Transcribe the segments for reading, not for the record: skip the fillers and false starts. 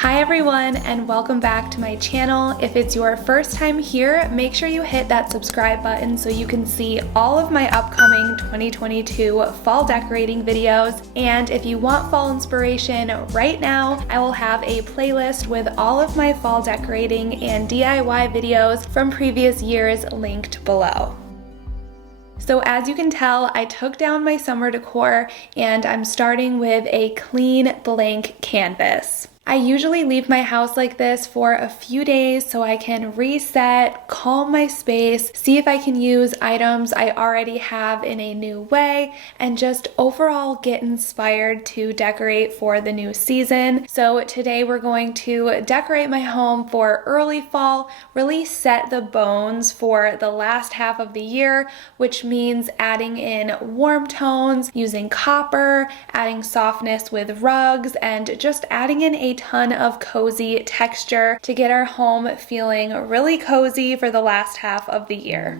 Hi everyone, and welcome back to my channel. If it's your first time here, make sure you hit that subscribe button so you can see all of my upcoming 2022 fall decorating videos. And if you want fall inspiration right now, I will have a playlist with all of my fall decorating and DIY videos from previous years linked below. So as you can tell, I took down my summer decor and I'm starting with a clean blank canvas. I usually leave my house like this for a few days so I can reset, calm my space, see if I can use items I already have in a new way, and just overall get inspired to decorate for the new season. So today we're going to decorate my home for early fall, really set the bones for the last half of the year, which means adding in warm tones, using copper, adding softness with rugs, and just adding in a ton of cozy texture to get our home feeling really cozy for the last half of the year.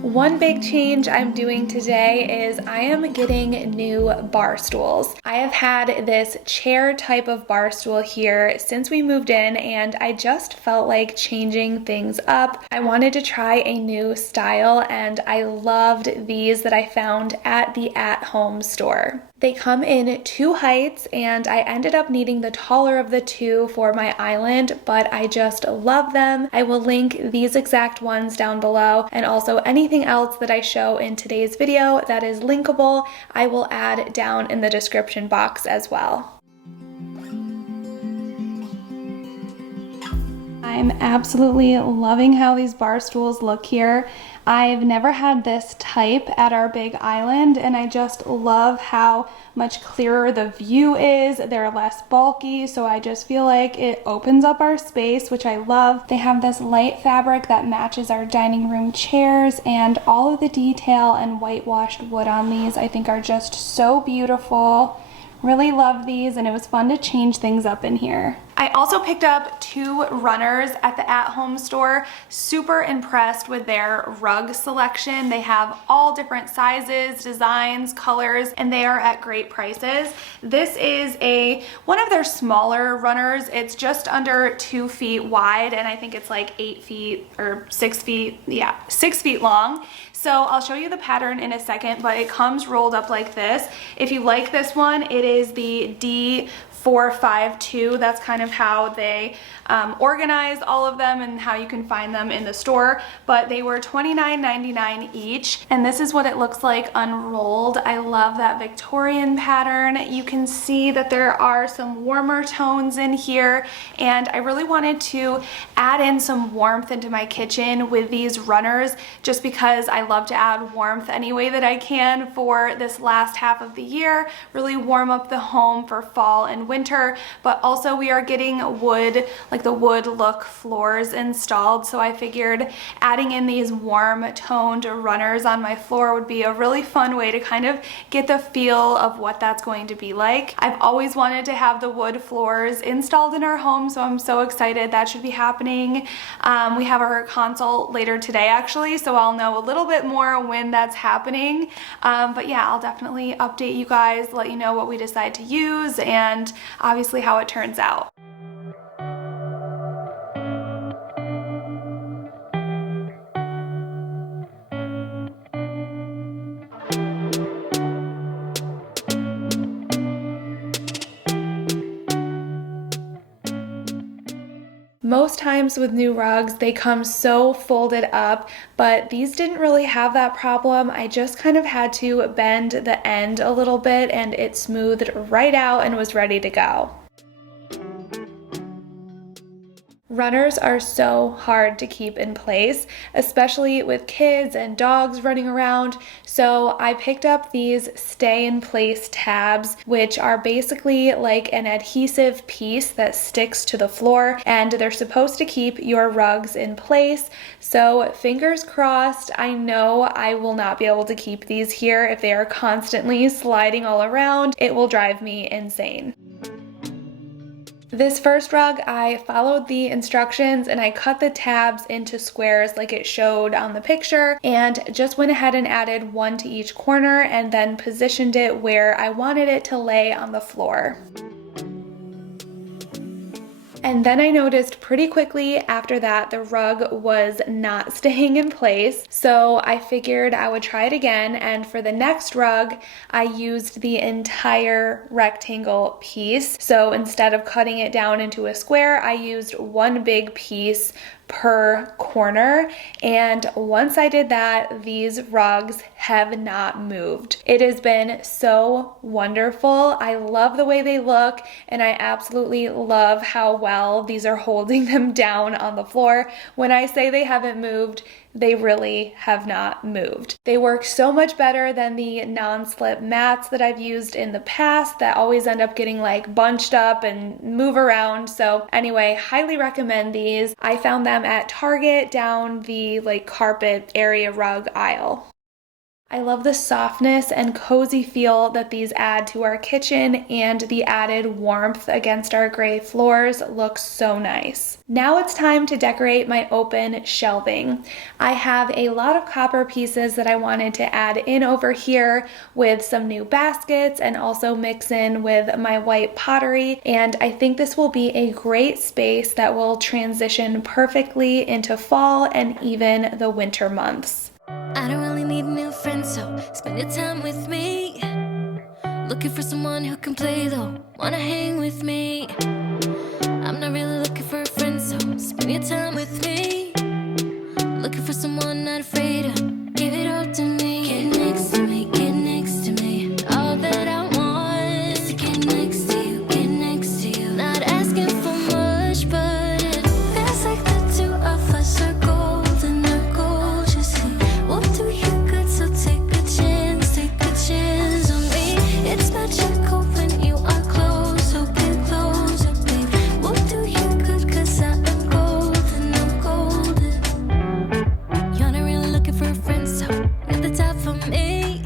One big change I'm doing today is I am getting new bar stools. I have had this chair type of bar stool here since we moved in, and I just felt like changing things up. I wanted to try a new style, and I loved these that I found at the at-home store. They come in two heights, and I ended up needing the taller of the two for my island, but I just love them. I will link these exact ones down below, and also anything else that I show in today's video that is linkable, I will add down in the description box as well. I'm absolutely loving how these bar stools look here. I've never had this type at our big island, and I just love how much clearer the view is. They're less bulky, so I just feel like it opens up our space, which I love. They have this light fabric that matches our dining room chairs, and all of the detail and whitewashed wood on these I think are just so beautiful. Really love these, and it was fun to change things up in here. I also picked up two runners at the at-home store. Super impressed with their rug selection. They have all different sizes, designs, colors, and they are at great prices. This is one of their smaller runners. It's just under 2 feet wide, and I think it's like 8 feet or 6 feet, yeah, 6 feet long. So I'll show you the pattern in a second, but it comes rolled up like this. If you like this one, it is the D452. That's kind of how they organize all of them and how you can find them in the store. But they were $29.99 each, and this is what it looks like unrolled. I love that Victorian pattern. You can see that there are some warmer tones in here, and I really wanted to add in some warmth into my kitchen with these runners, just because I love to add warmth any way that I can for this last half of the year, really warm up the home for fall and winter. But also we are getting wood, like the wood look floors installed, so I figured adding in these warm toned runners on my floor would be a really fun way to kind of get the feel of what that's going to be like. I've always wanted to have the wood floors installed in our home, so I'm so excited. That should be happening. We have our consult later today actually, so I'll know a little bit more when that's happening. But yeah, I'll definitely update you guys, let you know what we decide to use, and obviously how it turns out. Most times with new rugs, they come so folded up, but these didn't really have that problem. I just kind of had to bend the end a little bit, and it smoothed right out and was ready to go. Runners are so hard to keep in place, especially with kids and dogs running around. So I picked up these stay in place tabs, which are basically like an adhesive piece that sticks to the floor, and they're supposed to keep your rugs in place. So fingers crossed. I know I will not be able to keep these here if they are constantly sliding all around. It will drive me insane. This first rug, I followed the instructions and I cut the tabs into squares like it showed on the picture, and just went ahead and added one to each corner and then positioned it where I wanted it to lay on the floor. And then I noticed pretty quickly after that the rug was not staying in place. So I figured I would try it again, and for the next rug, I used the entire rectangle piece. So instead of cutting it down into a square, I used one big piece per corner, and once I did that, these rugs have not moved. It has been so wonderful. I love the way they look, and I absolutely love how well these are holding them down on the floor. When I say they haven't moved, they really have not moved. They work so much better than the non-slip mats that I've used in the past that always end up getting like bunched up and move around. So anyway, highly recommend these. I found them at Target down the like carpet area rug aisle. I love the softness and cozy feel that these add to our kitchen, and the added warmth against our gray floors looks so nice. Now it's time to decorate my open shelving. I have a lot of copper pieces that I wanted to add in over here with some new baskets and also mix in with my white pottery, and I think this will be a great space that will transition perfectly into fall and even the winter months. I don't really need a new friend, so spend your time with me. Looking for someone who can play though, wanna hang with me. I'm not really looking for a friend, so spend your time with me. Looking for someone not afraid to give it all to me. Get next to me, get next to me. All that I want is to get next to you, get next to you. Not asking for much, but it feels like the two of us are golden, are gold, you see. We'll do you good, so take a chance on me. It's magical when you are close, so get closer, babe. We'll do you good, cause I am golden, I'm golden. You're not really looking for a friend, so at the top for me.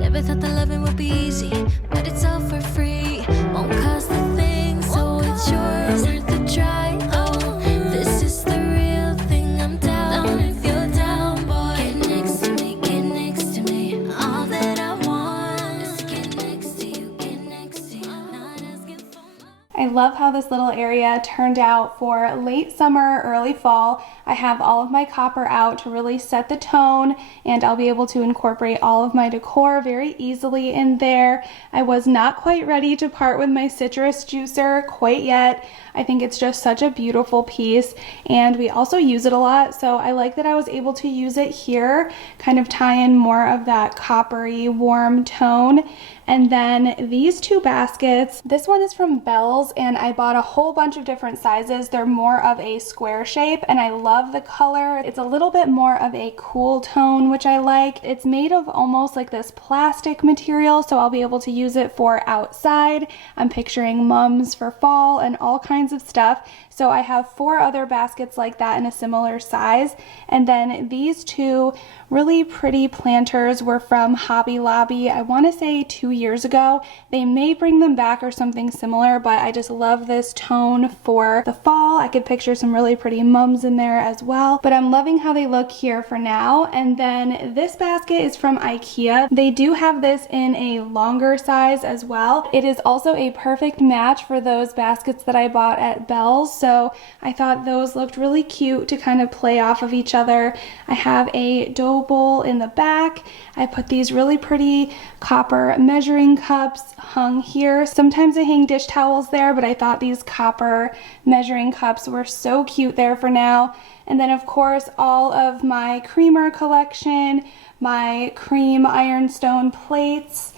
Never thought that loving would be easy, but it's all for free. Won't cost a thing, so it's yours, worth the try. Oh, this is the real thing, I'm down if you're down, boy. Get next to me, get next to me. All that I want is to get next to you, get next to you. Not asking for much. I love how this little area turned out for late summer, early fall. I have all of my copper out to really set the tone, and I'll be able to incorporate all of my decor very easily in there. I was not quite ready to part with my citrus juicer quite yet. I think it's just such a beautiful piece, and we also use it a lot, so I like that I was able to use it here, kind of tie in more of that coppery warm tone. And then these two baskets, this one is from Bells, and I bought a whole bunch of different sizes. They're more of a square shape, and I love the color. It's a little bit more of a cool tone, which I like. It's made of almost like this plastic material, so I'll be able to use it for outside. I'm picturing mums for fall and all kinds of stuff. So I have 4 other baskets like that in a similar size. And then these two really pretty planters were from Hobby Lobby, I want to say 2 years ago. They may bring them back or something similar, but I just love this tone for the fall. I could picture some really pretty mums in there as well, but I'm loving how they look here for now. And then this basket is from IKEA. They do have this in a longer size as well. It is also a perfect match for those baskets that I bought at Bells, so I thought those looked really cute to kind of play off of each other. I have a dough bowl in the back. I put these really pretty copper measuring cups hung here. Sometimes I hang dish towels there, but I thought these copper measuring cups were so cute there for now. And then of course all of my creamer collection, my cream ironstone plates,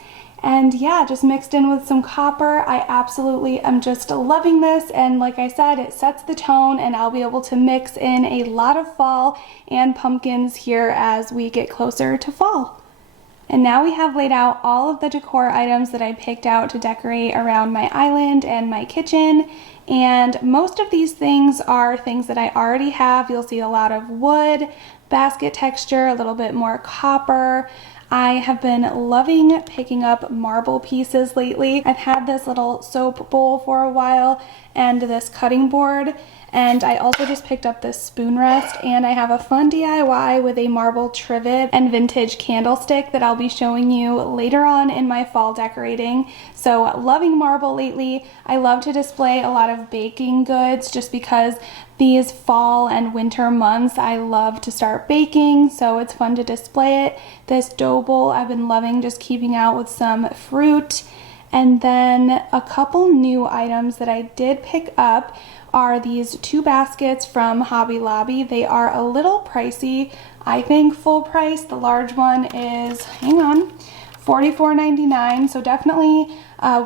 and yeah, just mixed in with some copper. I absolutely am just loving this, and like I said, it sets the tone, and I'll be able to mix in a lot of fall and pumpkins here as we get closer to fall. And now we have laid out all of the decor items that I picked out to decorate around my island and my kitchen. And most of these things are things that I already have. You'll see a lot of wood, basket texture, a little bit more copper. I have been loving picking up marble pieces lately. I've had this little soap bowl for a while, and this cutting board. And I also just picked up this spoon rest, and I have a fun DIY with a marble trivet and vintage candlestick that I'll be showing you later on in my fall decorating. So loving marble lately. I love to display a lot of baking goods just because these fall and winter months I love to start baking, so it's fun to display it. This dough bowl I've been loving just keeping out with some fruit. And then a couple new items that I did pick up are these 2 baskets from Hobby Lobby. They are a little pricey. I think full price. The large one is, hang on, $44.99. So definitely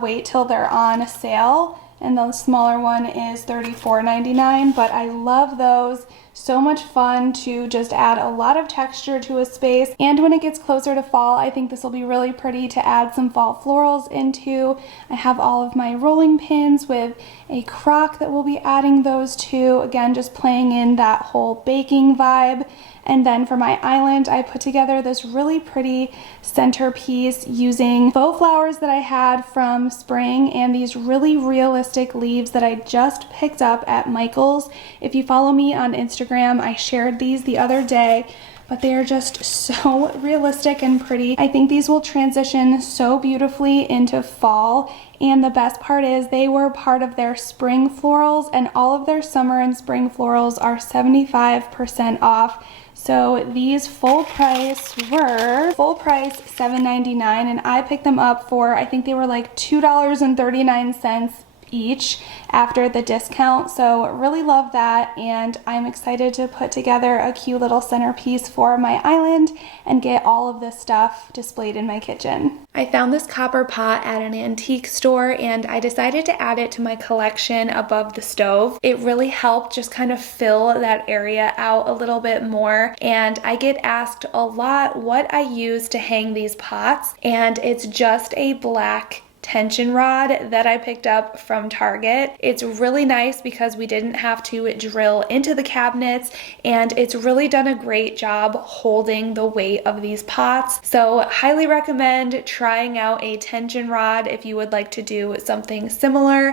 wait till they're on sale. And the smaller one is $34.99. But I love those. So much fun to just add a lot of texture to a space. And when it gets closer to fall, I think this will be really pretty to add some fall florals into. I have all of my rolling pins with a crock that we'll be adding those to. Again, just playing in that whole baking vibe. And then for my island, I put together this really pretty centerpiece using faux flowers that I had from spring and these really realistic leaves that I just picked up at Michael's. If you follow me on Instagram, I shared these the other day, but they are just so realistic and pretty. I think these will transition so beautifully into fall. And the best part is they were part of their spring florals, and all of their summer and spring florals are 75% off. So these full price $7.99, and I picked them up for, I think they were like $2.39 each after the discount. So really love that, and I'm excited to put together a cute little centerpiece for my island and get all of this stuff displayed in my kitchen. I found this copper pot at an antique store, and I decided to add it to my collection above the stove. It really helped just kind of fill that area out a little bit more, and I get asked a lot what I use to hang these pots, and it's just a black tension rod that I picked up from Target. It's really nice because we didn't have to drill into the cabinets, and it's really done a great job holding the weight of these pots. So highly recommend trying out a tension rod if you would like to do something similar.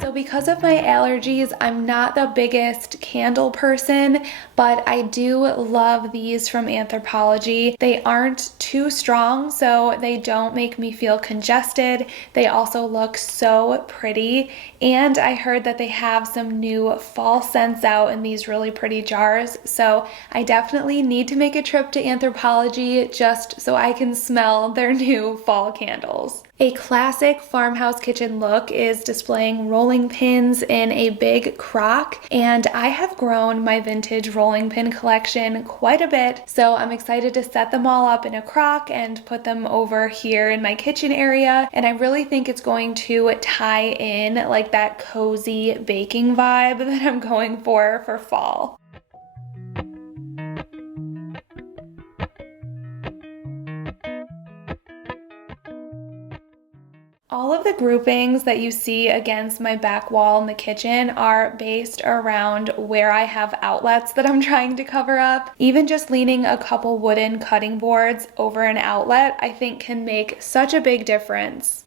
So because of my allergies, I'm not the biggest candle person, but I do love these from Anthropologie. They aren't too strong, so they don't make me feel congested. They also look so pretty, and I heard that they have some new fall scents out in these really pretty jars, so I definitely need to make a trip to Anthropologie just so I can smell their new fall candles. A classic farmhouse kitchen look is displaying rolling pins in a big crock, and I have grown my vintage rolling pin collection quite a bit, so I'm excited to set them all up in a crock and put them over here in my kitchen area, and I really think it's going to tie in like that cozy baking vibe that I'm going for fall. All of the groupings that you see against my back wall in the kitchen are based around where I have outlets that I'm trying to cover up. Even just leaning a couple wooden cutting boards over an outlet, I think can make such a big difference.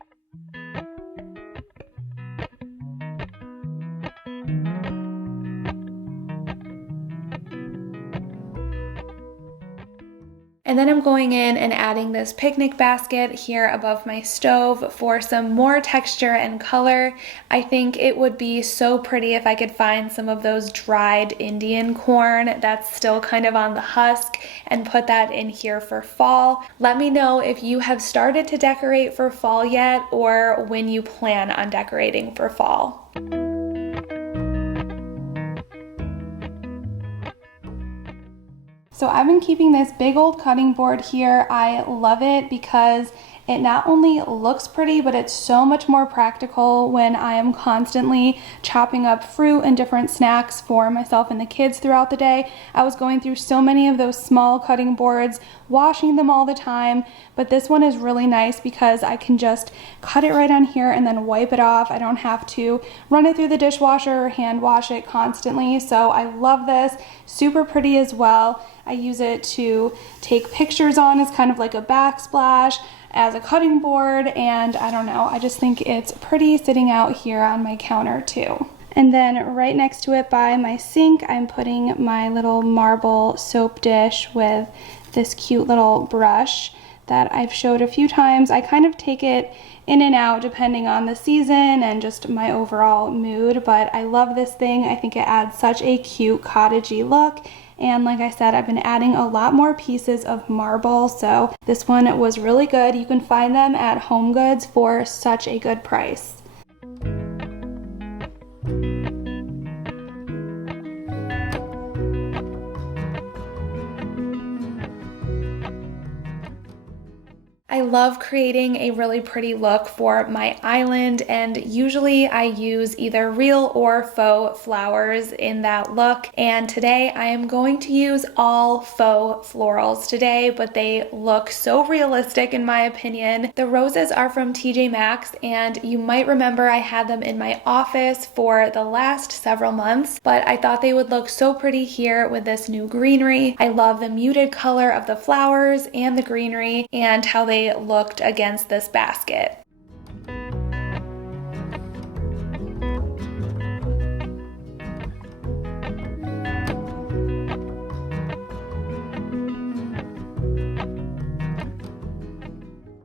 And then I'm going in and adding this picnic basket here above my stove for some more texture and color. I think it would be so pretty if I could find some of those dried Indian corn that's still kind of on the husk and put that in here for fall. Let me know if you have started to decorate for fall yet, or when you plan on decorating for fall. So I've been keeping this big old cutting board here. I love it because it not only looks pretty, but it's so much more practical when I am constantly chopping up fruit and different snacks for myself and the kids throughout the day. I was going through so many of those small cutting boards, washing them all the time, but this one is really nice because I can just cut it right on here and then wipe it off. I don't have to run it through the dishwasher or hand wash it constantly, so I love this. Super pretty as well. I use it to take pictures on as kind of like a backsplash, as a cutting board, and I don't know, I just think it's pretty sitting out here on my counter too. And then right next to it by my sink, I'm putting my little marble soap dish with this cute little brush that I've showed a few times. I kind of take it in and out depending on the season and just my overall mood, but I love this thing. I think it adds such a cute cottagey look. And like I said, I've been adding a lot more pieces of marble, so this one was really good. You can find them at Home Goods for such a good price. I love creating a really pretty look for my island, and usually I use either real or faux flowers in that look, and today I am going to use all faux florals today, but they look so realistic in my opinion. The roses are from TJ Maxx, and you might remember I had them in my office for the last several months, but I thought they would look so pretty here with this new greenery. I love the muted color of the flowers and the greenery and how they looked against this basket.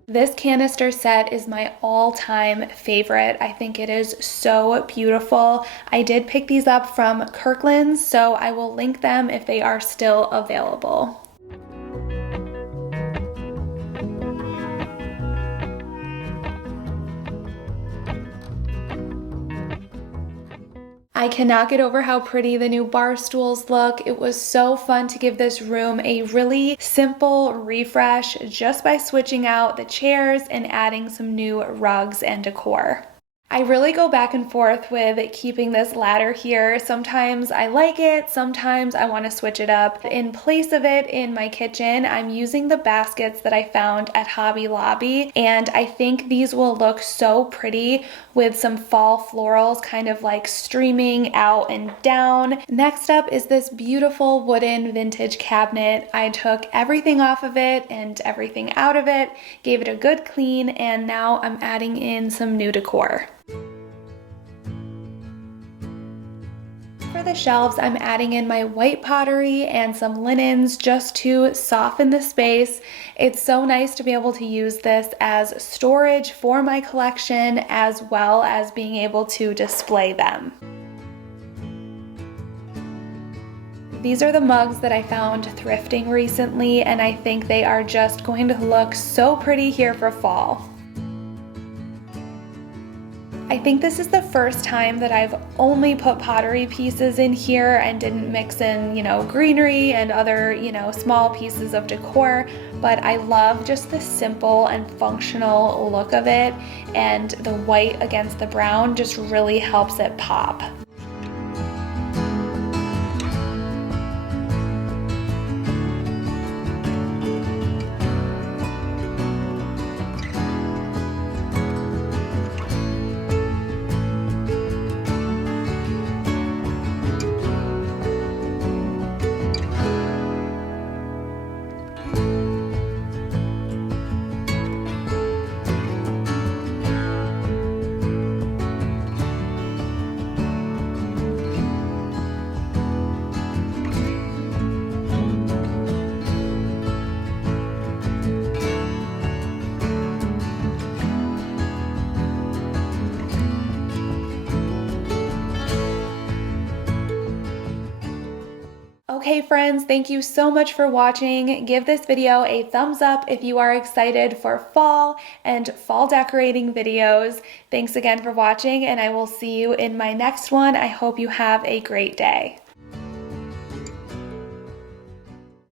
This canister set is my all-time favorite. I think it is so beautiful. I did pick these up from Kirkland's, so I will link them if they are still available. I cannot get over how pretty the new bar stools look. It was so fun to give this room a really simple refresh just by switching out the chairs and adding some new rugs and decor. I really go back and forth with keeping this ladder here. Sometimes I like it, sometimes I want to switch it up. In place of it in my kitchen, I'm using the baskets that I found at Hobby Lobby, and I think these will look so pretty with some fall florals kind of like streaming out and down. Next up is this beautiful wooden vintage cabinet. I took everything off of it and everything out of it, gave it a good clean, and now I'm adding in some new decor. For the shelves, I'm adding in my white pottery and some linens just to soften the space. It's so nice to be able to use this as storage for my collection as well as being able to display them. These are the mugs that I found thrifting recently, and I think they are just going to look so pretty here for fall. I think this is the first time that I've only put pottery pieces in here and didn't mix in, greenery and other, small pieces of decor, but I love just the simple and functional look of it, and the white against the brown just really helps it pop. Okay friends, thank you so much for watching. Give this video a thumbs up if you are excited for fall and fall decorating videos. Thanks again for watching, and I will see you in my next one. I hope you have a great day.